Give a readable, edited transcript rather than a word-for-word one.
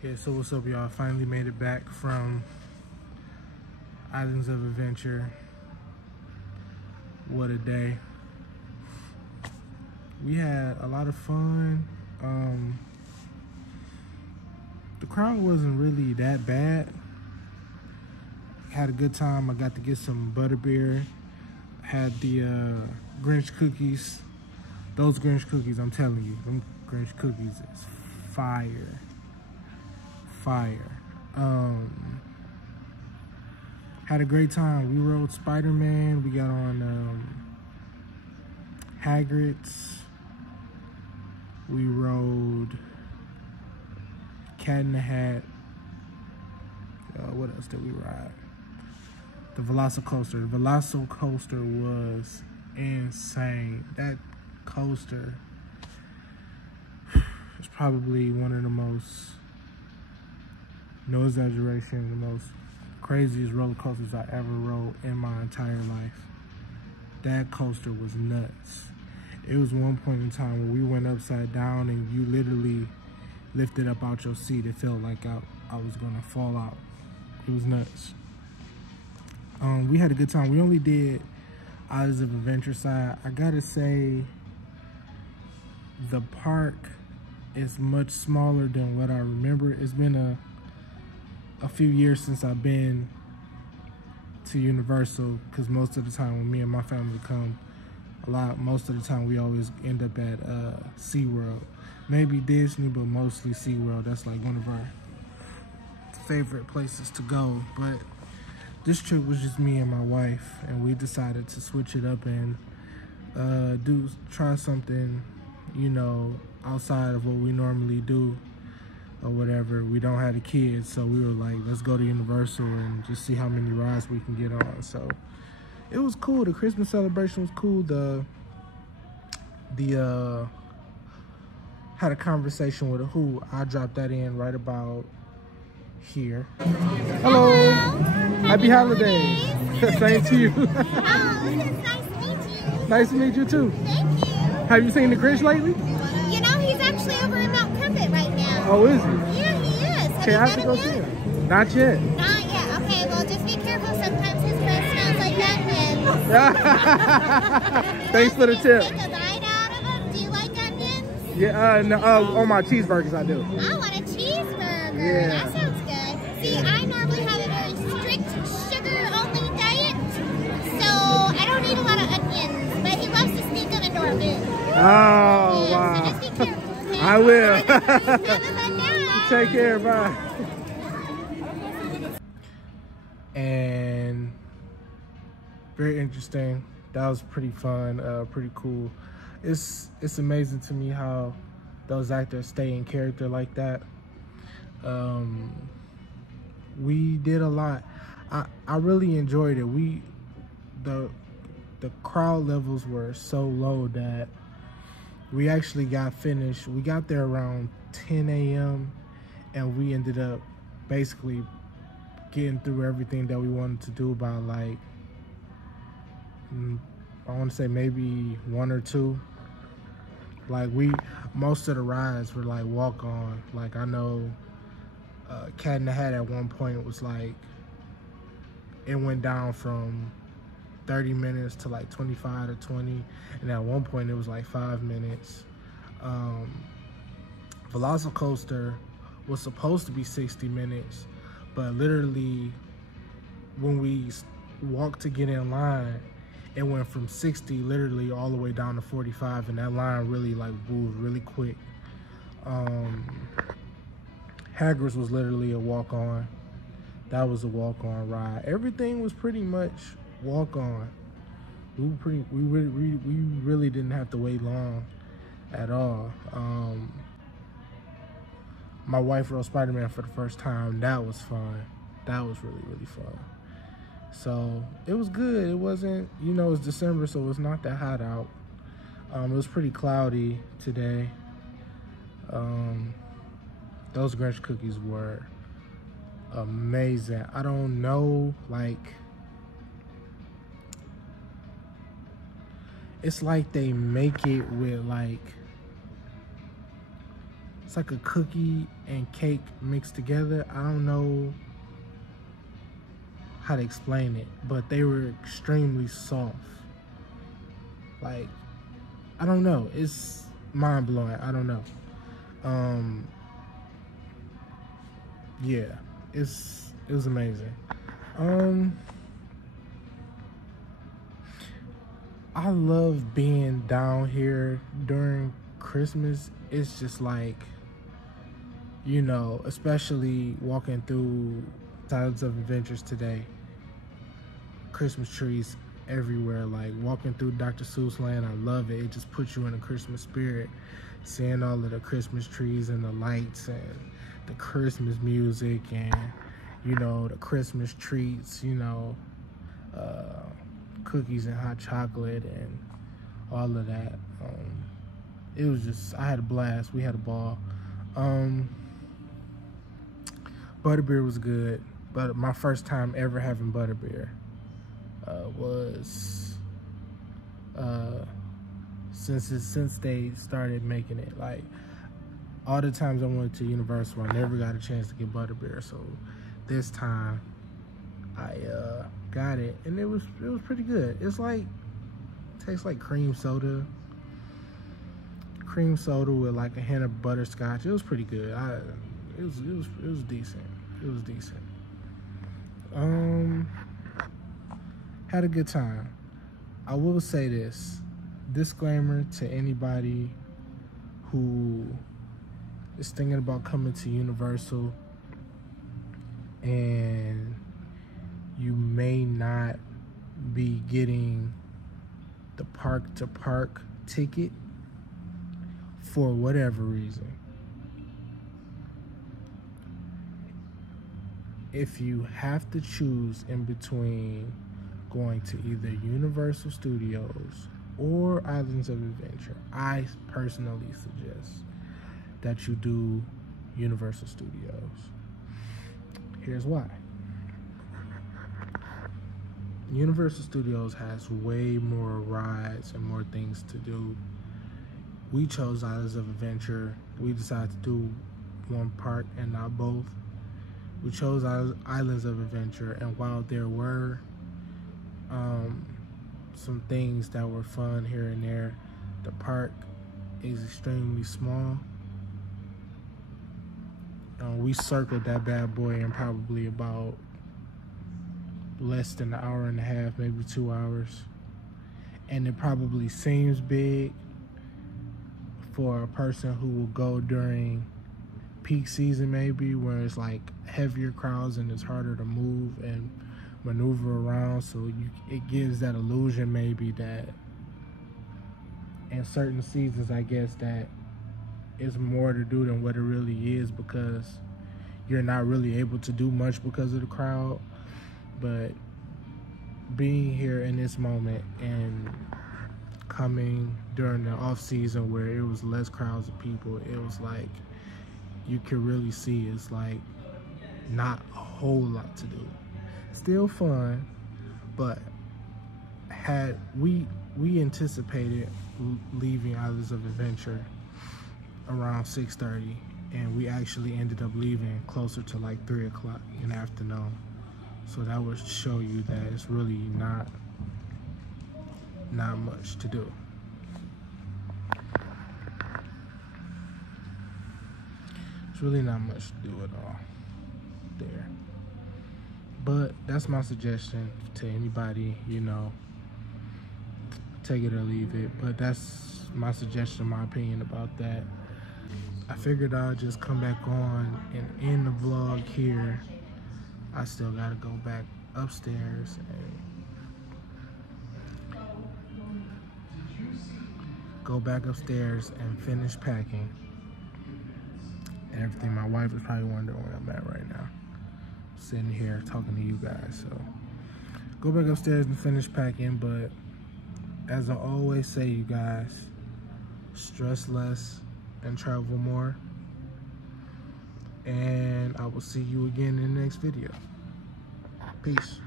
Yeah, so what's up, y'all? I finally made it back from Islands of Adventure. What a day. We had a lot of fun. The crowd wasn't really that bad. Had a good time. I got to get some butterbeer. Had the Grinch cookies. Those Grinch cookies, I'm telling you, them Grinch cookies is fire. Fire. Had a great time. We rode Spider-Man. We got on Hagrid's. We rode Cat in the Hat. What else did we ride? The Velocicoaster. The Velocicoaster was insane. That coaster is probably one of the most, no exaggeration, the most craziest roller coasters I ever rode in my entire life. That coaster was nuts. It was one point in time where we went upside down and you literally lifted up out your seat. It felt like I was gonna fall out. It was nuts. We had a good time. We only did Islands of Adventure side. I gotta say, the park is much smaller than what I remember. It's been a few years since I've been to Universal, because most of the time when me and my family come, most of the time we always end up at SeaWorld. Maybe Disney, but mostly SeaWorld. That's like one of our favorite places to go. But this trip was just me and my wife, and we decided to switch it up and try something, you know, outside of what we normally do or whatever. We don't have the kids, so we were like, let's go to Universal and just see how many rides we can get on. So it was cool. The Christmas celebration was cool. Had a conversation with Who. I dropped that in right about here. Hello. Happy holidays. Same to you. Oh, it's nice to meet you. Nice to meet you too. Thank you. Have you seen the Grinch lately? You know, he's actually over in Mount Crumpet right now. Oh, is he? Yeah, he is. Okay, I have to go see him. Not yet. Not yet. Okay, well, just be careful. Sometimes his breath smells like onions. Thanks for the tip. Take a bite out of him. Do you like onions? Yeah, no, on my cheeseburgers I do. I want a cheeseburger. Yeah. That sounds good. See, I normally have a very strict sugar-only diet, so I don't eat a lot of onions, but he loves to sneak them into our food. Oh, Yeah, wow. so just be careful, okay? I will. Have a fun night. Take care, bye. And very interesting. That was pretty fun, pretty cool. It's amazing to me how those actors stay in character like that. We did a lot. I really enjoyed it. The crowd levels were so low that we actually got finished. We got there around 10 a.m. and we ended up basically getting through everything that we wanted to do by like, I want to say maybe 1 or 2. Like most of the rides were like walk on. Like I know Cat in the Hat at one point was like, it went down from 30 minutes to like 25 to 20, and at one point it was like 5 minutes. Velocicoaster was supposed to be 60 minutes, but literally when we walked to get in line, it went from 60 literally all the way down to 45, and that line really like moved really quick. Hagrid's was literally a walk-on. That was a walk-on ride. Everything was pretty much walk-on. We really didn't have to wait long at all. My wife rode Spider-Man for the first time. That was fun. That was really, really fun. So it was good. It wasn't, you know, it's December, so it's not that hot out. It was pretty cloudy today. Those Grinch cookies were amazing. I don't know, like, it's like they make it with like It's like a cookie and cake mixed together. I don't know how to explain it, but they were extremely soft. Like, I don't know. It's mind-blowing. I don't know. Yeah, it was amazing. I love being down here during Christmas. It's just like, you know, especially walking through Silence of Adventures today. Christmas trees everywhere, like walking through Dr. Seuss land. I love it. It just puts you in a Christmas spirit, seeing all of the Christmas trees and the lights and the Christmas music and, you know, the Christmas treats, you know, cookies and hot chocolate and all of that. It was just, I had a blast. We had a ball. Butterbeer was good, but my first time ever having butterbeer was since they started making it. Like, all the times I went to Universal, I never got a chance to get butterbeer. So this time I got it, and it was pretty good. It's like, tastes like cream soda with like a hint of butterscotch. It was pretty good. It was decent. It was decent. Had a good time. I will say this disclaimer to anybody who is thinking about coming to Universal and you may not be getting the park to park ticket for whatever reason. If you have to choose in between going to either Universal Studios or Islands of Adventure, I personally suggest that you do Universal Studios. Here's why. Universal Studios has way more rides and more things to do. We chose Islands of Adventure. We decided to do one park and not both. We chose Islands of Adventure, and while there were some things that were fun here and there, the park is extremely small. We circled that bad boy in probably about less than an hour and a half, maybe 2 hours. And it probably seems big for a person who will go during peak season, maybe, where it's like heavier crowds and it's harder to move and maneuver around. So it gives that illusion maybe that in certain seasons, I guess, that it's more to do than what it really is, because you're not really able to do much because of the crowd. But being here in this moment and coming during the off season where it was less crowds of people, it was like you could really see it's like not a whole lot to do. Still fun, but we anticipated leaving Islands of Adventure around 6:30, and we actually ended up leaving closer to like 3 o'clock in the afternoon. So that would show you that it's really not much to do. It's really not much to do at all there. But that's my suggestion to anybody, you know, take it or leave it. But that's my suggestion, my opinion about that. I figured I'll just come back on and end the vlog here. I still gotta go back upstairs and finish packing and everything. My wife is probably wondering where I'm at right now, sitting here talking to you guys. So go back upstairs and finish packing. But as I always say, you guys, stress less and travel more. And I will see you again in the next video. Peace.